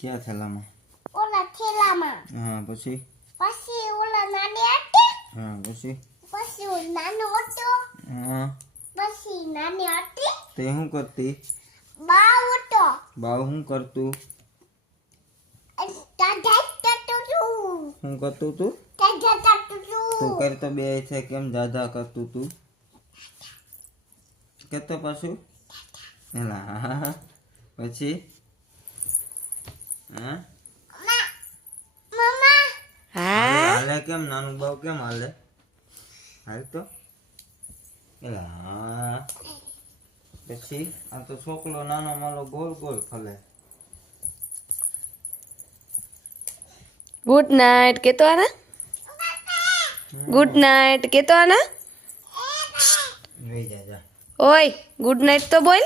ક્યાં થેલામાં? ઓલા થેલામાં. હા પછી ઓલા નાની હતી. હા પછી નાનો હતો. હા નાની હતી. તે શું કરતી? બાવ હતો. બાવ શું કરતું? શું કરતું તું? તું કરતો બે છે કેમ દાદા કરતું તું? કેતો પાછું એલા પછી હા હાલે કેમ નાનું બાવ કેમ હાલે? હાલ તો એલા પછી આ તો છોકલો નાનો માલો ગોળ ગોળ ફલે. ગુડ નાઇટ કેતો આના. ગુડ નાઇટ કેતો આના. લઈ જા જા. ઓય ગુડ નાઇટ તો બોલ.